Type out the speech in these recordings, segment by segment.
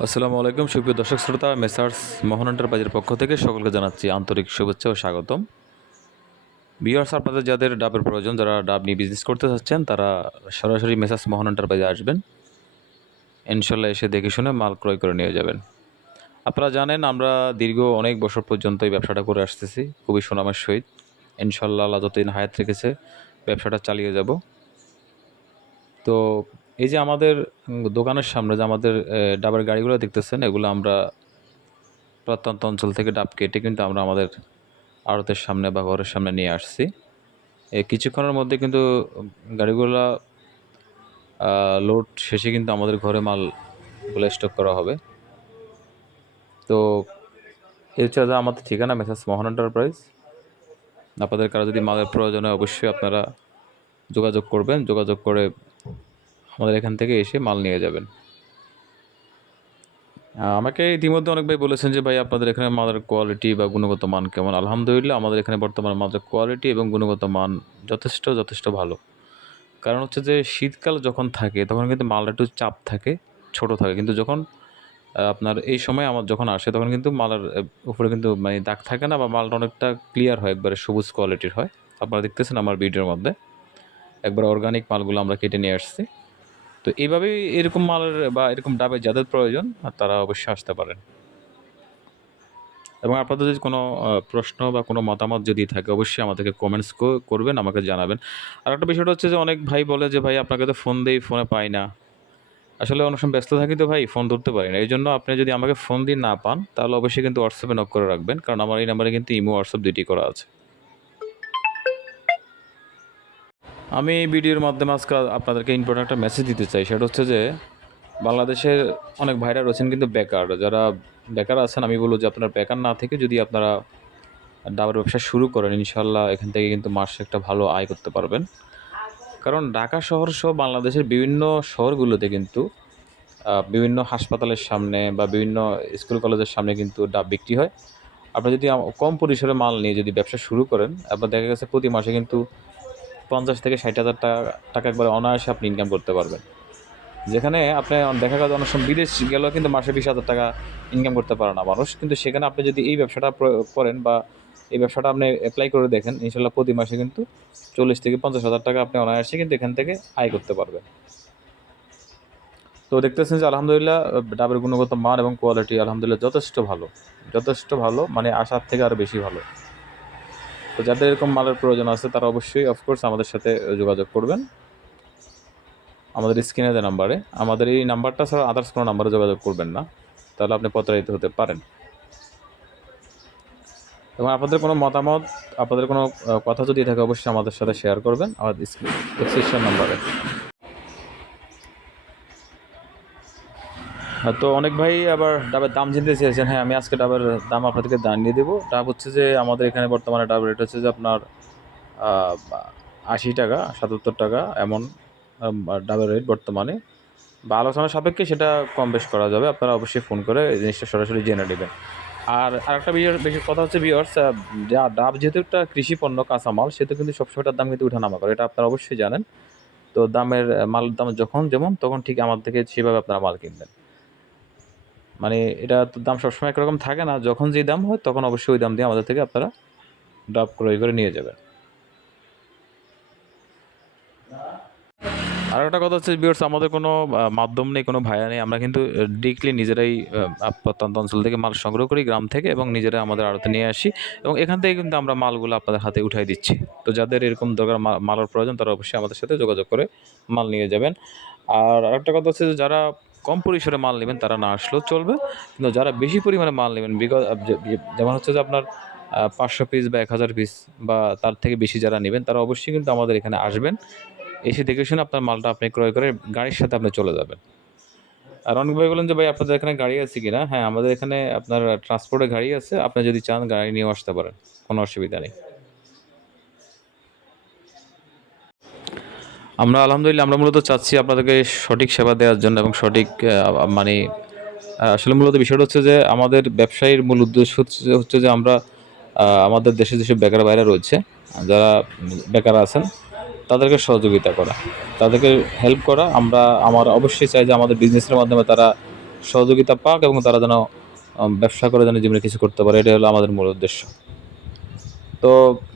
আসসালামু আলাইকুম, সুপ্রিয় দর্শক শ্রোতা, মেসার্স মোহন এন্টারপ্রাইজের পক্ষ থেকে সকলকে জানাচ্ছি আন্তরিক শুভেচ্ছা ও স্বাগতম। বিয়ার্স আপনাদের যাদের ডাবের প্রয়োজন, যারা ডাব নিয়ে বিজনেস করতে চাচ্ছেন, তারা সরাসরি মেসার্স মোহন এন্টারপ্রাইজে আসবেন। ইনশাল্লাহ এসে দেখে শুনে মাল ক্রয় করে নিয়ে যাবেন। আপনারা জানেন, আমরা দীর্ঘ অনেক বছর পর্যন্ত এই ব্যবসাটা করে আসতেছি, খুবই সুনামের সহিত। ইনশাল্লাহ আল্লাহ যতদিন হায়াত রেখেছে, ব্যবসাটা চালিয়ে যাব। তো এই যে আমাদের দোকানের সামনে যে আমাদের ডাবের গাড়িগুলো দেখতেছেন, এগুলো আমরা প্রত্যন্ত অঞ্চল থেকে ডাব কেটে কিন্তু আমরা আমাদের আড়তের সামনে বা ঘরের সামনে নিয়ে আসছি। কিছুক্ষণের মধ্যে কিন্তু গাড়িগুলো লোড শেষে কিন্তু আমাদের ঘরে মালগুলো স্টক করা হবে। তো যা আমাদের ঠিকানা মেসাজ মোহন এন্টারপ্রাইজ। আপনাদের কারও যদি মালের প্রয়োজন হয়, অবশ্যই আপনারা যোগাযোগ করবেন। যোগাযোগ করে আমাদের এখান থেকে এসে মাল নিয়ে যাবেন। আমাকে ইতিমধ্যে অনেক ভাই বলেছেন যে, ভাই, আপনাদের এখানে মালের কোয়ালিটি বা গুণগত মান কেমন? আলহামদুলিল্লাহ, আমাদের এখানে বর্তমানে মালের কোয়ালিটি এবং গুণগত মান যথেষ্ট যথেষ্ট ভালো। কারণ হচ্ছে যে, শীতকাল যখন থাকে, তখন কিন্তু মালটা একটু চাপ থাকে, ছোট থাকে। কিন্তু যখন আপনার এই সময় আমার যখন আসে, তখন কিন্তু মালের উপরে কিন্তু মানে দাগ থাকে না বা মালটা অনেকটা ক্লিয়ার হয়, একবারে সবুজ কোয়ালিটির হয়। আপনারা দেখতেছেন আমার ভিডিওর মধ্যে। একবার অর্গানিক মালগুলো আমরা কেটে নিয়ে আসছি। তো এইভাবেই এরকম মালের বা এরকম ডাবের যাদের প্রয়োজন তারা অবশ্যই আসতে পারেন। এবং আপনাদের যদি কোনো প্রশ্ন বা কোনো মতামত যদি থাকে, অবশ্যই আমাদেরকে কমেন্টস করবেন, আমাকে জানাবেন। আর একটা বিষয়টা হচ্ছে যে, অনেক ভাই বলে যে, ভাই, আপনাকে তো ফোন দেই ফোনে পাই না। আসলে অনেক সময় ব্যস্ত থাকি তো ভাই ফোন ধরতে পারি না। এই জন্য আপনি যদি আমাকে ফোন দিয়ে না পান, তাহলে অবশ্যই কিন্তু হোয়াটসঅ্যাপে নক করে রাখবেন, কারণ আমার এই নাম্বারে কিন্তু ইমো হোয়াটসঅ্যাপ দুইটি করা আছে। আমি এই ভিডিওর মাধ্যমে আজকে আপনাদেরকে ইম্পর্টেন্ট একটা মেসেজ দিতে চাই। সেটা হচ্ছে যে, বাংলাদেশের অনেক ভাইরা রয়েছেন কিন্তু বেকার। যারা বেকার আছেন, আমি বলব যে আপনারা বেকার না থেকে যদি আপনারা ডাবের ব্যবসা শুরু করেন ইনশাল্লাহ এখান থেকে কিন্তু মাসে একটা ভালো আয় করতে পারবেন। কারণ ঢাকা শহর সহ বাংলাদেশের বিভিন্ন শহরগুলোতে কিন্তু বিভিন্ন হাসপাতালের সামনে বা বিভিন্ন স্কুল, কলেজের সামনে কিন্তু ডাব বিক্রি হয়। আপনি যদি কম পরিসরে মাল নিয়ে যদি ব্যবসা শুরু করেন আপনার দেখা গেছে প্রতি মাসে কিন্তু পঞ্চাশ থেকে ষাট হাজার টাকা টাকা একবারে অনায়াসে আপনি ইনকাম করতে পারবেন। যেখানে আপনি দেখা গেল অনেক সময় বিদেশ গেলেও কিন্তু মাসে বিশ হাজার টাকা ইনকাম করতে পারে না মানুষ। কিন্তু সেখানে আপনি যদি এই ব্যবসাটা করেন বা এই ব্যবসাটা আপনি অ্যাপ্লাই করে দেখেন ইনশাল্লাহ প্রতি মাসে কিন্তু চল্লিশ থেকে পঞ্চাশ হাজার টাকা আপনি অনায়াসে কিন্তু এখান থেকে আয় করতে পারবেন। তো দেখতেছেন যে আলহামদুলিল্লাহ, ডাবের গুণগত মান এবং কোয়ালিটি আলহামদুলিল্লাহ যথেষ্ট ভালো। যথেষ্ট ভালো মানে আশার থেকে আরও বেশি ভালো। তো যাদের এরকম মালের প্রয়োজন আছে, তারা অবশ্যই অফকোর্স আমাদের সাথে যোগাযোগ করবেন। আমাদের স্ক্রিনে দেওয়া নাম্বারে, আমাদের এই নাম্বারটা ছাড়া আদার্স কোনো নাম্বারে যোগাযোগ করবেন না। তাহলে আপনি প্রতারিত হতে পারেন। এবং আপনাদের কোনো মতামত, আপনাদের কোনো কথা যদি থাকে, অবশ্যই আমাদের সাথে শেয়ার করবেন। আমাদের স্ক্রিন নাম্বারে তো অনেক ভাই আবার ডাবের দাম জানতে চেয়েছেন। হ্যাঁ আমি আজকে ডাবের দাম আপনাদেরকে জানিয়ে দেবো। ডাব হচ্ছে যে আমাদের এখানে বর্তমানে ডাবের রেট হচ্ছে যে আপনার আশি টাকা, সাতাত্তর টাকা এমন ডাবের রেট বর্তমানে। বা আলোচনা সাপেক্ষে সেটা কম বেশ করা যাবে। আপনারা অবশ্যই ফোন করে জিনিসটা সরাসরি জেনে নেবেন। আর আরেকটা বেশি কথা হচ্ছে বিয়ার্স যা ডাব যেহেতু একটা কৃষি পণ্য কাঁচামাল, সেহেতু কিন্তু সবসময় তার দাম কিন্তু উঠানামা করে। এটা আপনারা অবশ্যই জানেন। তো দামের, মালের দাম যখন যেমন, তখন ঠিক আমার থেকে সেভাবে আপনারা মাল কিনবেন। মানে এটা তো দাম সবসময় একরকম থাকে না। যখন যে দাম হয়, তখন অবশ্যই ওই দাম দিয়ে আমাদের থেকে আপনারা ডাব ক্রয় করে নিয়ে যাবেন। আর একটা কথা হচ্ছে বিয়ার্স আমাদের কোনো মাধ্যম নেই, কোনো ভায়া নেই। আমরা কিন্তু ডিরেক্টলি নিজেরাই প্রত্যন্ত অঞ্চল থেকে মাল সংগ্রহ করি, গ্রাম থেকে, এবং নিজেরাই আমাদের আড়তে নিয়ে আসি। এবং এখান থেকে কিন্তু আমরা মালগুলো আপনাদের হাতে উঠাই দিচ্ছি। তো যাদের এরকম দরকার মালের প্রয়োজন, তারা অবশ্যই আমাদের সাথে যোগাযোগ করে মাল নিয়ে যাবেন। আর আরেকটা কথা হচ্ছে যারা কম পরিসরে মাল নেবেন, তারা না আসলেও চলবে। কিন্তু যারা বেশি পরিমাণে মাল নেবেন বিকজ যেমন হচ্ছে যে আপনার পাঁচশো পিস বা এক হাজার পিস বা তার থেকে বেশি যারা নেবেন, তারা অবশ্যই কিন্তু আমাদের এখানে আসবেন। এসে দেখে শুনে আপনার মালটা আপনি ক্রয় করে গাড়ির সাথে আপনি চলে যাবেন। আর অনেক ভাই বলেন যে, ভাই, আপনাদের এখানে গাড়ি আছে কিনা? হ্যাঁ আমাদের এখানে আপনার ট্রান্সপোর্টের গাড়ি আছে। আপনি যদি চান গাড়ি নিয়েও আসতে পারেন, কোনো অসুবিধা নেই। আমরা আলহামদুলিল্লাহ, আমরা মূলত চাচ্ছি আপনাদেরকে সঠিক সেবা দেওয়ার জন্য এবং সঠিক মানে আসলে মূলত বিষয়টা হচ্ছে যে আমাদের ব্যবসায়ীর মূল উদ্দেশ্য হচ্ছে হচ্ছে যে আমরা আমাদের দেশে যেসব বেকার বাইরে রয়েছে, যারা বেকার আছেন, তাদেরকে সহযোগিতা করা, তাদেরকে হেল্প করা। আমরা, আমার অবশ্যই চাই যে আমাদের বিজনেসের মাধ্যমে তারা সহযোগিতা পাক এবং তারা যেন ব্যবসা করে যেন জীবনে কিছু করতে পারে, এটাই হলো আমাদের মূল উদ্দেশ্য। তো,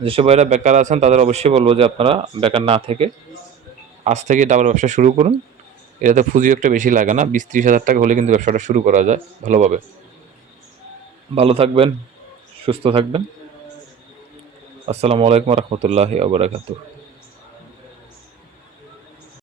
যেসব ভাইরা বেকার আছেন, তাদের অবশ্যই বলব যে আপনারা বেকার না থেকে আজ থেকে ডাবার ব্যবসা শুরু করুন। এটাতে পুঁজিও একটা বেশি লাগে না, বিশ ত্রিশ হাজার টাকা হলে কিন্তু ব্যবসাটা শুরু করা যায় ভালোভাবে। ভালো থাকবেন, সুস্থ থাকবেন। আসসালামু আলাইকুম রহমতুল্লাহি আবরাকাতুহ